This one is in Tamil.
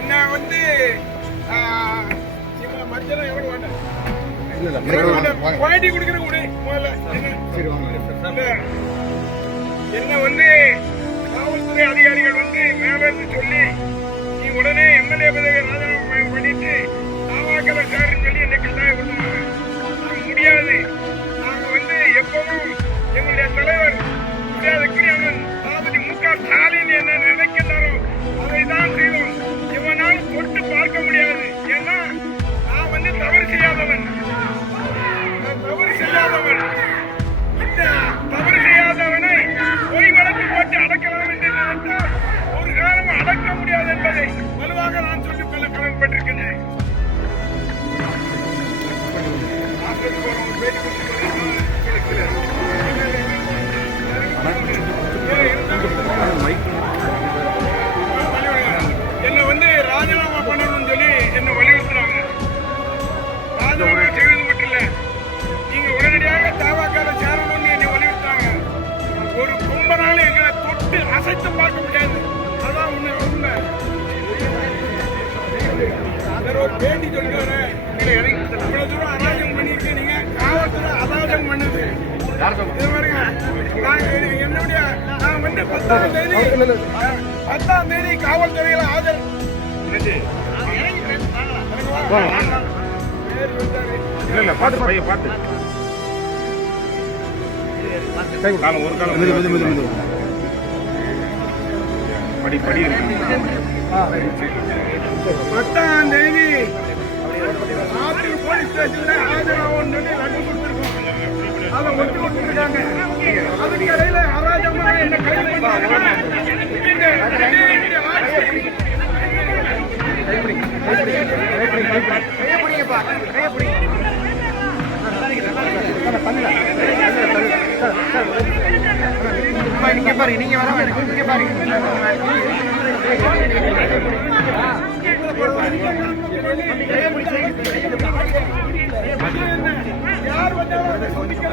என்ன வந்து மஞ்சள் எவ்வளவு வேண்டாம் குவாலிட்டி கொடுக்கிற கூட முதல்ல என்ன வந்து காவல்துறை அதிகாரிகள் வந்து மேலிருந்து சொல்லி நீ உடனே எம்எல்ஏ பதவி ராஜினாமா பண்ணிட்டு தாவாக்கல சாருன்னு சொல்லி என்னை கட்டாயப்படுத்துவாங்க. முடியாது. நாங்க வந்து எப்பவும் எங்களுடைய தலைவர் அண்ணன் தளபதி மு.க. ஸ்டாலின் என்ன நினைக்கிறாரோ அதை தான் செய்வோம். இவனால் தொட்டு பார்க்க முடியாது. ஏன்னா நான் வந்து தவறு செய்யாதவன். இந்த தவறு செய்யாதவனை பொய் வழக்கு போட்டு அடக்கலாம் என்று நினைத்தால் ஒரு காலம் அடக்க முடியாது என்பதை வலுவாக நான் சொல்லிக் கொள்ள கடமைப்பட்டிருக்கின்றேன். என்னை வந்து ராஜினாமா பண்ணணும்னு சொல்லி என்னை வலியுறுத்துறாங்க. ராஜினாமா செய்வது மட்டும் இல்ல, நீங்க உடனடியாக தாவாக்கால சேரணும்னு என்னை வலியுறுத்தாங்க. ஒரு கும்பனால எங்களை தொட்டு அசைத்து பார்க்க முடியாது. அதான் உண்மை. ஒரு பேட்டி சொல்லிட்டு இவ்வளவு தூரம் அராஜகம் பண்ணிருக்கு. நீங்க காவல்துறை அராஜகம் பண்ணுது. என்னுடைய நான் வந்து 10ஆம் தேதி காவல்துறையில ஆஜர் பத்தாம் தேதி போலீஸ் ஸ்டேஷன்ல ஆஜராகும் சொல்லி லட்டு கொடுத்துருக்கோம். அதை ஒட்டி கொடுத்துருக்காங்க. அதுக்கு இடையில அராஜமா என்ன கைது பண்ணாங்க. நீங்க பாருங்க, நீங்க வர நீங்க பாருங்க. யார் வந்தாலும் சந்திக்க